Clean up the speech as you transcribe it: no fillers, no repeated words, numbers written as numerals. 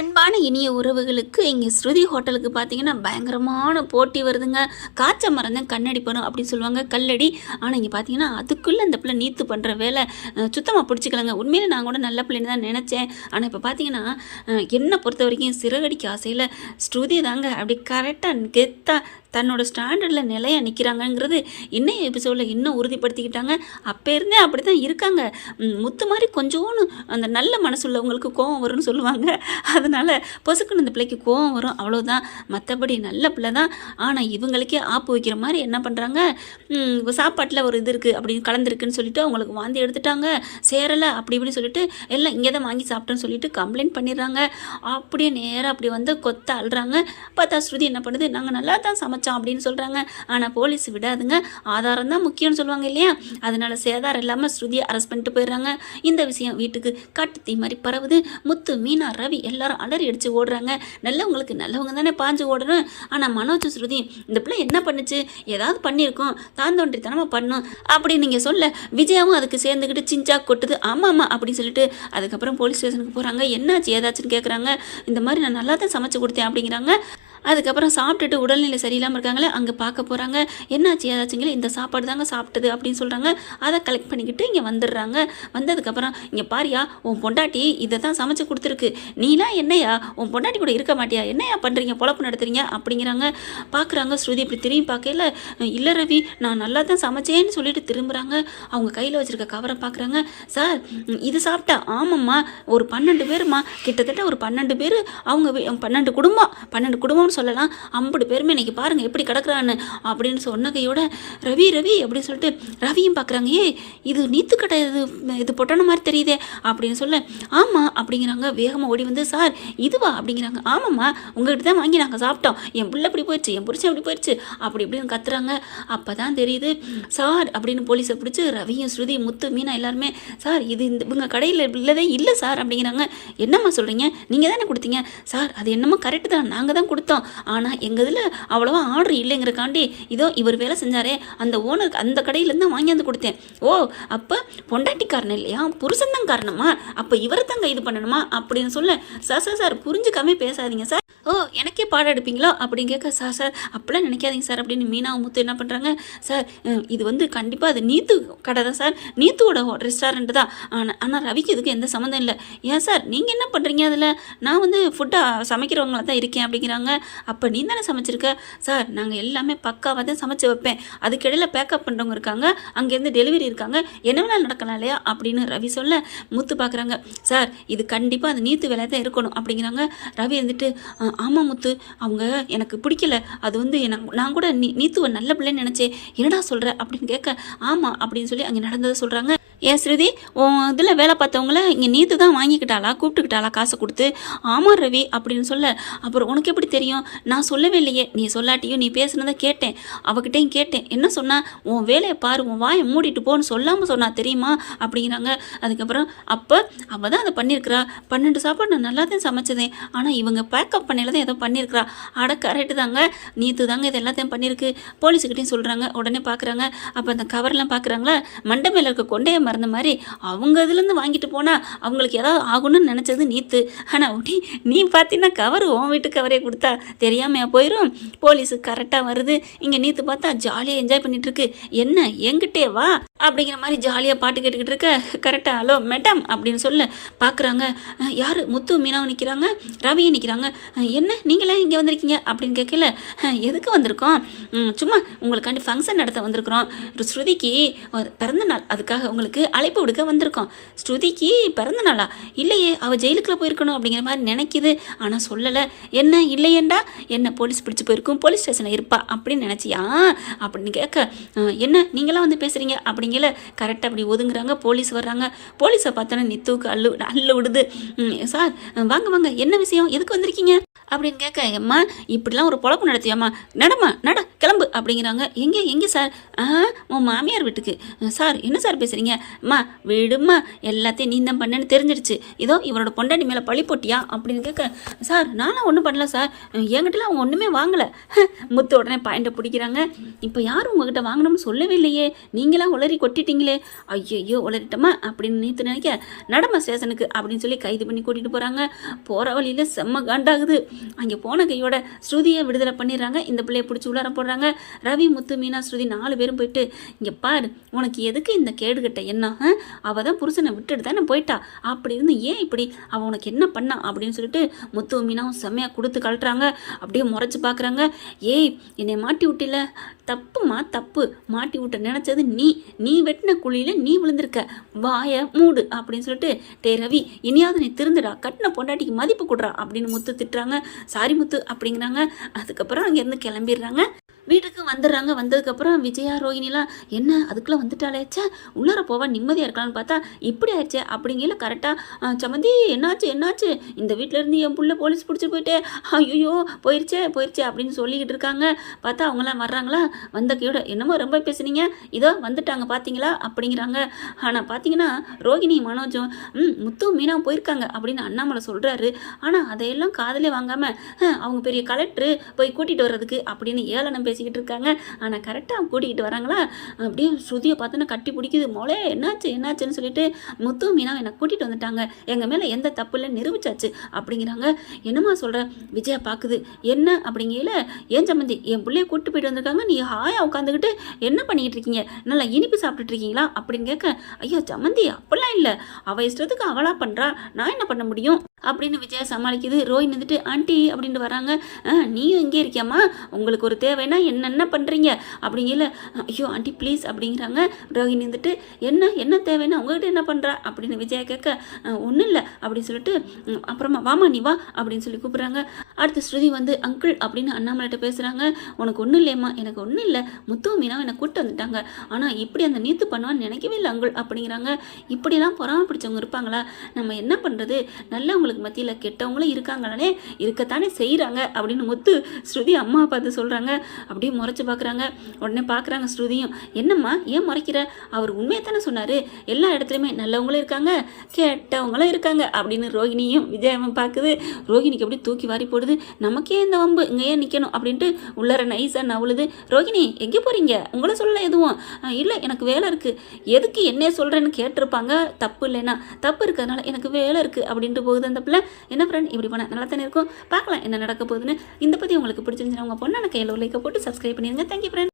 அன்பான இனிய உறவுகளுக்கு இங்கே ஸ்ருதி ஹோட்டலுக்கு பார்த்தீங்கன்னா பயங்கரமான போட்டி வருதுங்க. காய்ச்ச மரம் தான் கண்ணடி படும் அப்படின்னு சொல்லுவாங்க, கல்லடி. ஆனால் இங்கே பார்த்தீங்கன்னா அதுக்குள்ளே அந்த பிள்ளை நீத்து பண்ணுற வேலை சுத்தமாக பிடிச்சிக்கலங்க. உண்மையிலே நான் கூட நல்ல பிள்ளைன்னு தான் நினச்சேன். ஆனால் இப்போ பார்த்தீங்கன்னா என்னை பொறுத்த வரைக்கும் சிறகடிக்கு ஆசையில் ஸ்ருதி தாங்க அப்படி கரெக்டாக கெத்தாக தன்னோட ஸ்டாண்டர்டில் நிலையாக நிற்கிறாங்கங்கிறது இன்னும் எபிசோடில் இன்னும் உறுதிப்படுத்திக்கிட்டாங்க. அப்போ இருந்தே அப்படி தான் இருக்காங்க. முத்து மாதிரி கொஞ்சோன்னு அந்த நல்ல மனசு உள்ளவங்களுக்கு கோவம் வரும்னு சொல்லுவாங்க. அதனால் பொசுக்குன்னு இந்த பிள்ளைக்கு கோவம் வரும், அவ்வளோதான். மற்றபடி நல்ல பிள்ளை தான். ஆனால் இவங்களுக்கே ஆப்பு வைக்கிற மாதிரி என்ன பண்ணுறாங்க, சாப்பாட்டில் ஒரு இது இருக்குது அப்படின்னு கலந்துருக்குன்னு சொல்லிட்டு அவங்களுக்கு வாந்தி எடுத்துட்டாங்க, சேரலை அப்படி இப்படின்னு சொல்லிட்டு எல்லாம் இங்கே தான் வாங்கி சாப்பிட்டேன்னு சொல்லிட்டு கம்ப்ளைண்ட் பண்ணிடுறாங்க. அப்படியே நேராக அப்படி வந்து கொத்த அழுறாங்க. பார்த்தா ஸ்ருதி என்ன பண்ணுது, நாங்கள் நல்லா தான் சமைச்சோம் அப்படின்னு சொல்கிறாங்க. ஆனால் போலீஸ் விடாதுங்க, ஆதாரம் தான் முக்கியம்னு சொல்லுவாங்க இல்லையா. அதனால சேதாரம் இல்லாமல் ஸ்ருதியை அரெஸ்ட் பண்ணிட்டு போயிடுறாங்க. இந்த விஷயம் வீட்டுக்கு காட்டு தீ மாதிரி பரவுது. முத்து, மீனா, ரவி எல்லாரும் அலறி அடித்து ஓடுறாங்க. நல்லவங்களுக்கு நல்லவங்க தானே பாஞ்சு ஓடணும். ஆனால் மனோஜ் ஸ்ருதி இந்த பிள்ளை என்ன பண்ணுச்சு, ஏதாவது பண்ணியிருக்கோம், தாந்தோன்றித்தனமாக பண்ணும் அப்படின்னு நீங்கள் சொல்ல விஜயாவும் அதுக்கு சேர்ந்துக்கிட்டு சிஞ்சா கொட்டுது. ஆமாம்மா அப்படின்னு சொல்லிட்டு அதுக்கப்புறம் போலீஸ் ஸ்டேஷனுக்கு போகிறாங்க. என்னாச்சு ஏதாச்சுன்னு கேட்குறாங்க. இந்த மாதிரி நான் நல்லா தான் சமைச்சு கொடுத்தேன் அப்படிங்கிறாங்க. அதுக்கப்புறம் சாப்பிட்டுட்டு உடல்நிலை சரியில்லாமல் இருக்காங்களே, அங்கே பார்க்க போகிறாங்க. என்னாச்சு ஏதாச்சுங்களே, இந்த சாப்பாடு தாங்க சாப்பிட்டது அப்படின்னு சொல்கிறாங்க. அதை கலெக்ட் பண்ணிக்கிட்டு இங்கே வந்துடுறாங்க. வந்ததுக்கப்புறம் இங்கே பாரியா, உன் பொண்டாட்டி இதை தான் சமைச்சு கொடுத்துருக்கு, நீலாம் என்னையா உன் பொண்டாட்டி கூட இருக்க மாட்டியா, என்னையா பண்ணுறீங்க, பொழப்பு நடத்துறீங்க அப்படிங்கிறாங்க. பார்க்குறாங்க ஸ்ருதி இப்படி திரும்பி பார்க்கல, இல்லை ரவி நான் நல்லா தான் சமைச்சேன்னு சொல்லிட்டு திரும்புகிறாங்க. அவங்க கையில் வச்சுருக்க கவரை பார்க்குறாங்க. சார் இது சாப்பிட்டா, ஆமாம்மா ஒரு 12 பேருமா, கிட்டத்தட்ட ஒரு 12 பேர், அவங்க 12 குடும்பம்னு சொல்லலாம். 50 பேருமே இன்னைக்கு பாருங்கள் எப்படி கிடக்குறான்னு அப்படின்னு சொன்ன கையோட ரவி ரவி அப்படின்னு சொல்லிட்டு ரவியும் பார்க்குறாங்க. இது நீத்து கடை, இது பொட்டன மாதிரி தெரியுதே அப்படின்னு சொல்ல, ஆமாம் அப்படிங்கிறாங்க. வேகமாக ஓடி வந்து, சார் இதுவா அப்படிங்கிறாங்க. ஆமாம்மா உங்கள்கிட்ட தான் வாங்கி நாங்கள் சாப்பிட்டோம், என் பிள்ளை இப்படி போயிடுச்சு, என் புருஷன் எப்படி போயிடுச்சு அப்படி இப்படின்னு கத்துறாங்க. அப்போ தான் தெரியுது சார் அப்படின்னு போலீஸை பிடிச்சி ரவியும் ஸ்ருதி, முத்து, மீனா எல்லாருமே, சார் இது இவங்க கடையில் இல்லதே இல்லை சார் அப்படிங்கிறாங்க. என்னம்மா சொல்கிறீங்க, நீங்கள் தானே கொடுத்தீங்க. சார் அது என்னமோ கரெக்டு தான், நாங்கள் தான் கொடுத்தோம், ஆனால் எங்கள் இதில் அவ்வளோவா ஆர்டர் இல்லைங்கிறக்காண்டி இதோ இவர் வேலை செஞ்சாரே அந்த ஓனருக்கு அந்த கடையிலேருந்து தான் வாங்கியாந்து கொடுத்தேன். ஓ அப்போ பொண்டாட்டி காரணம் இல்லையா, புருஷன் தான் காரணமா, அப்போ இவரை தாங்க இது பண்ணணுமா அப்படின்னு சொல்ல, சார் சார் சார் புரிஞ்சுக்காமே பேசாதீங்க சார், ஓ எனக்கே பாடம் எடுப்பீங்களா அப்படின்னு கேட்க, சார் சார் அப்படிலாம் நினைக்காதீங்க சார் அப்படின்னு மீனா முத்து என்ன பண்ணுறாங்க. சார் இது வந்து கண்டிப்பாக அது நீத்து கடை தான் சார், நீத்துவோட ரெஸ்டாரண்ட் தான். ஆனால் ரவிக்கு இதுக்கு எந்த சம்மந்தம் இல்லை. ஏன் சார் நீங்கள் என்ன பண்ணுறீங்க அதில், நான் வந்து ஃபுட்டாக சமைக்கிறவங்கள தான் இருக்கேன் அப்படிங்கிறாங்க. அப்போ நீ தானே சமைச்சிருக்க. சார் நாங்கள் எல்லாமே பக்காவாக தான் சமைச்சு வைப்பேன், அதுக்கிடையில் பேக்கப் பண்ணுறவங்க இருக்காங்க, அங்கேருந்து டெலிவரி இருக்காங்க, என்ன வேணாலும் நடக்கலாம் இல்லையா அப்படின்னு ரவி சொல்ல, முத்து பார்க்குறாங்க. சார் இது கண்டிப்பாக அது நீத்து வேலையை தான் இருக்கணும் அப்படிங்கிறாங்க. ரவி இருந்துட்டு, ஆமாம் முத்து அவங்க எனக்கு பிடிக்கல, அது வந்து நான் கூட நீத்துவை நல்ல பிள்ளைன்னு நினச்சேன், என்னடா சொல்கிற அப்படின்னு கேட்க, ஆமாம் அப்படின்னு சொல்லி அங்கே நடந்ததை சொல்கிறாங்க. ஏன் ஸ்ருதி உன் இதில் வேலை பார்த்தவங்கள இங்கே நீத்து தான் வாங்கிக்கிட்டாளா, கூப்பிட்டுக்கிட்டாளா காசை கொடுத்து. ஆமாம் ரவி அப்படின்னு சொல்ல, அப்புறம் உனக்கு எப்படி தெரியும், நான் சொல்லவே இல்லையே, நீ சொல்லாட்டியும் நீ பேசுனதை கேட்டேன், அவகிட்டையும் கேட்டேன், என்ன சொன்னா, உன் வேலையை பாரு, உன் வாயை மூடிட்டு போன்னு சொல்லாமல் சொன்னா தெரியுமா அப்படிங்கிறாங்க. அதுக்கப்புறம் அப்போ அவள் தான் அதை பண்ணியிருக்கிறா, 12 சாப்பாடு நான் நல்லா தான் சமைச்சதேன், ஆனால் இவங்க பேக்கப் பண்ணையில் தான் ஏதோ பண்ணியிருக்கிறா. அட கரெக்டு தாங்க, நீத்து தாங்க இது எல்லாத்தையும் பண்ணியிருக்கு போலீஸுக்கிட்டையும் சொல்கிறாங்க. உடனே பார்க்குறாங்க, அப்போ அந்த கவர்லாம் பார்க்குறாங்களா, மண்டை மேலே இருக்க கொண்டைய மறந்த மாதிரி அவங்க இதுலேருந்து வாங்கிட்டு போனால் அவங்களுக்கு ஏதாவது ஆகணும்னு நினச்சது நீத்து. ஆனால் நீ பார்த்தீங்கன்னா கவர் உன் வீட்டு கவரே கொடுத்தா தெரியாமையா போயிடும். போலீஸு கரெக்டாக வருது. இங்கே நீத்து பார்த்தா ஜாலியாக என்ஜாய் பண்ணிட்டு இருக்கு. என்ன என்கிட்டே வா அப்படிங்கிற மாதிரி ஜாலியாக பாட்டு கேட்டுக்கிட்டு இருக்க. கரெக்டாக ஹலோ மேடம் அப்படின்னு சொல்ல பார்க்குறாங்க. யார், முத்து மீனாவும் நிற்கிறாங்க, ரவியும் நிற்கிறாங்க. என்ன நீங்களே இங்கே வந்திருக்கீங்க அப்படின்னு கேட்கல, எதுக்கு வந்திருக்கோம், சும்மா உங்களுக்காண்டி ஃபங்க்ஷன் நடத்த வந்திருக்கிறோம், ஸ்ருதிக்கு பிறந்த நாள், அதுக்காக உங்களுக்கு அழைப்பு விடுக்க வந்திருக்கோம். ஸ்ருதிக்கு பிறந்த நாளா, இல்லையே அவள் ஜெயிலுக்குள்ள போயிருக்கணும் அப்படிங்கிற மாதிரி நினைக்கிது, ஆனால் சொல்லலை. என்ன இல்லையேண்டா, என்ன போலீஸ் பிடிச்சி போயிருக்கும், போலீஸ் ஸ்டேஷனில் இருப்பா அப்படின்னு நினச்சியா அப்படின்னு கேட்க, என்ன நீங்களாம் வந்து பேசுகிறீங்க அப்படிங்கல. கரெக்டாக அப்படி ஒதுங்குறாங்க. போலீஸ் வர்றாங்க. போலீஸை பார்த்தோன்னா நித்துவுக்கு அல்லு விடுது. சார் வாங்க வாங்க, என்ன விஷயம், எதுக்கு வந்திருக்கீங்க அப்படின்னு கேட்க, எம்மா இப்படிலாம் ஒரு பொழப்பு நடத்தியாம்மா, நடம்மா நட கிளம்பு அப்படிங்கிறாங்க. எங்கே சார்? உன் மாமியார் வீட்டுக்கு. சார் என்ன சார் பேசுகிறீங்க? அம்மா விடுமா, எல்லாத்தையும் நீ தான் பண்ணேன்னு தெரிஞ்சிடுச்சு, இதோ இவரோட பொண்டாட்டி மேலே பழி போட்டியா அப்படின்னு கேட்க, சார் நானும் ஒன்றும் பண்ணல சார், என்கிட்டலாம் அவங்க ஒன்றுமே வாங்கலை. முத்து உடனே பாயிண்டை பிடிக்கிறாங்க. இப்போ யாரும் உங்ககிட்ட வாங்கணும்னு சொல்லவே இல்லையே, நீங்களாம் உளறி கொட்டிட்டீங்களே. ஐயோ உளறிட்டோமா அப்படின்னு நீத்து நினைக்க, நடமா ஸ்டேஷனுக்கு அப்படின்னு சொல்லி கைது பண்ணி கூட்டிகிட்டு போகிறாங்க. போகிற வழியில் செம்ம காண்டாகுது. அங்கே போன கையோட ஸ்ருதியை விடுதலை பண்ணிடுறாங்க. இந்த பிள்ளையை பிடிச்சி உள்ளார போடுறாங்க. ரவி, முத்து, மீனா, ஸ்ருதி 4 பேரும் போயிட்டு, இங்கே பாரு உனக்கு எதுக்கு இந்த கேடுகட்ட என்ன, அவள் தான் புருஷனை விட்டுட்டு தானே போயிட்டா, அப்படி இருந்து ஏன் இப்படி, அவள் உனக்கு என்ன பண்ணா அப்படின்னு சொல்லிட்டு முத்து மீனாவும் செம்மையாக கொடுத்து கழட்டுறாங்க. அப்படியே முறைச்சி பார்க்குறாங்க. ஏய் என்னை மாட்டி விட்டில, தப்புமா தப்பு, மாட்டி விட்ட நினச்சது நீ வெட்டின குழியில் நீ விழுந்திருக்க, வாய மூடு அப்படின்னு சொல்லிட்டு, டே ரவி இனியாவது நீ திருந்துடா, கட்டின பொண்டாட்டிக்கு மதிப்பு கொடுறா அப்படின்னு முத்து திட்டுறாங்க. சாரி முத்து அப்படிங்கிறாங்க. அதுக்கப்புறம் அங்கேருந்து கிளம்பிடுறாங்க. வீட்டுக்கு வந்துடுறாங்க. வந்ததுக்கப்புறம் விஜயா, ரோஹினிலாம் என்ன அதுக்குள்ளே வந்துட்டாலேச்சா, உள்ளார போவா நிம்மதியாக இருக்கலாம்னு பார்த்தா இப்படி ஆயிடுச்சே அப்படிங்கல. கரெக்டாக சம்மந்தி என்னாச்சு, இந்த வீட்டிலேருந்து என் புள்ள போலீஸ் பிடிச்சி போயிட்டே, ஐயோ போயிடுச்சே அப்படின்னு சொல்லிக்கிட்டு இருக்காங்க. பார்த்தா அவங்களாம் வர்றாங்களா, வந்த கையோட என்னமோ ரொம்ப பேசுனீங்க, இதோ வந்துட்டாங்க பார்த்தீங்களா அப்படிங்கிறாங்க. ஆனால் பார்த்தீங்கன்னா ரோஹினி மனோஜும் முத்து மீனாவும் போயிருக்காங்க அப்படின்னு அண்ணாமலை சொல்கிறாரு. ஆனால் அதையெல்லாம் காதலே வாங்காமல் அவங்க பெரிய கலெக்டரு போய் கூட்டிகிட்டு வர்றதுக்கு அப்படின்னு ஏளனம் பேசிக்கிட்டு இருக்காங்க. ஆனால் கரெக்டாக கூட்டிகிட்டு வராங்களா, அப்படியே ஸ்ருதியை பார்த்தோன்னா கட்டி பிடிக்குது. மொழே என்னாச்சுன்னு சொல்லிட்டு, முத்து மீனா என்னை கூட்டிகிட்டு வந்துட்டாங்க, எங்கள் மேலே எந்த தப்பு இல்லைன்னு நிரூபிச்சாச்சு அப்படிங்கிறாங்க. என்னம்மா சொல்கிற? விஜயா பார்க்குது. என்ன அப்படிங்கல, ஏன் சம்மந்தி என் பிள்ளைய கூப்பிட்டு போயிட்டு வந்திருக்காங்க, நீ ஹாயா உட்காந்துக்கிட்டு என்ன பண்ணிக்கிட்டு இருக்கீங்க, நல்லா இனிப்பு சாப்பிட்டுட்டு இருக்கீங்களா அப்படின்னு கேட்க, ஐயோ சம்மந்தி அப்படிலாம் இல்லை, அவள் இஷ்டத்துக்கு அவளாக பண்ணுறா, நான் என்ன பண்ண முடியும் அப்படின்னு விஜயா சமாளிக்குது. ரோஹினி வந்துட்டு ஆண்டி அப்படின்ட்டு வராங்க. நீயும் இங்கே இருக்கியாம்மா, உங்களுக்கு ஒரு தேவைன்னா என்னென்ன பண்ணுறீங்க அப்படிங்கல. ஐயோ ஆண்டி ப்ளீஸ் அப்படிங்கிறாங்க. ரோஹினி வந்துட்டு என்ன தேவைன்னா உங்ககிட்ட என்ன பண்ணுறா அப்படின்னு விஜயா கேட்க, ஒன்றும் இல்லை அப்படின்னு சொல்லிட்டு, அப்புறமா வாமா நீ வா அப்படின்னு சொல்லி கூப்பிட்றாங்க. அடுத்து ஸ்ருதி வந்து அங்கிள் அப்படின்னு அண்ணாமலைகிட்ட பேசுகிறாங்க. உனக்கு ஒன்றும் இல்லையம்மா, எனக்கு ஒன்றும் இல்லை, முத்து மீனா என்னை கூப்பிட்டு வந்துட்டாங்க, ஆனால் இப்படி அந்த நீத்து பண்ணுவான்னு நினைக்கவே இல்லை அங்கிள் அப்படிங்கிறாங்க. இப்படிலாம் பொறாம பிடிச்சவங்க இருப்பாங்களா, நம்ம என்ன பண்ணுறது, நல்லவங்களுக்கு மத்தியில் கெட்டவங்களும் இருக்காங்களே, இருக்கத்தானே செய்கிறாங்க அப்படின்னு முத்து ஸ்ருதி அம்மா பார்த்து சொல்கிறாங்க. அப்படியே முறைச்சி பார்க்குறாங்க. உடனே பார்க்குறாங்க ஸ்ருதியும், என்னம்மா ஏன் முறைக்கிற, அவர் உண்மையை தானே சொன்னார், எல்லா இடத்துலையுமே நல்லவங்களும் இருக்காங்க கெட்டவங்களும் இருக்காங்க அப்படின்னு ரோஹினியும் விஜயாவும் பார்க்குது. ரோஹினிக்கு அப்படியே தூக்கி வாரி போடுது. நமக்கே இந்த வம்பு, இங்கே ஏன் நிற்கணும் அப்படின்ட்டு உள்ளார நைஸாக நவுளுது. ரோஹினி எங்கே போகிறீங்க, உங்களை சொல்ல எதுவும் இல்லை, எனக்கு வேலை இருக்குது, எதுக்கு என்ன சொல்கிறேன்னு கேட்டிருப்பாங்க, தப்பு இல்லைன்னா, தப்பு இருக்கிறதுனால எனக்கு வேலை இருக்குது அப்படின்ட்டு போகுது அந்த பிள்ளை. என்ன ஃப்ரெண்ட் இப்படி போனால் நல்லா தானே இருக்கும், பார்க்கலாம் என்ன நடக்க போகுதுன்னு. இந்த பற்றி உங்களுக்கு பிடிச்சிருந்துச்சுன்னா உங்கள் பொண்ணான கையில் லைக்கை போட்டு சப்ஸ்கிரைப் பண்ணிடுங்க. Thank you friend.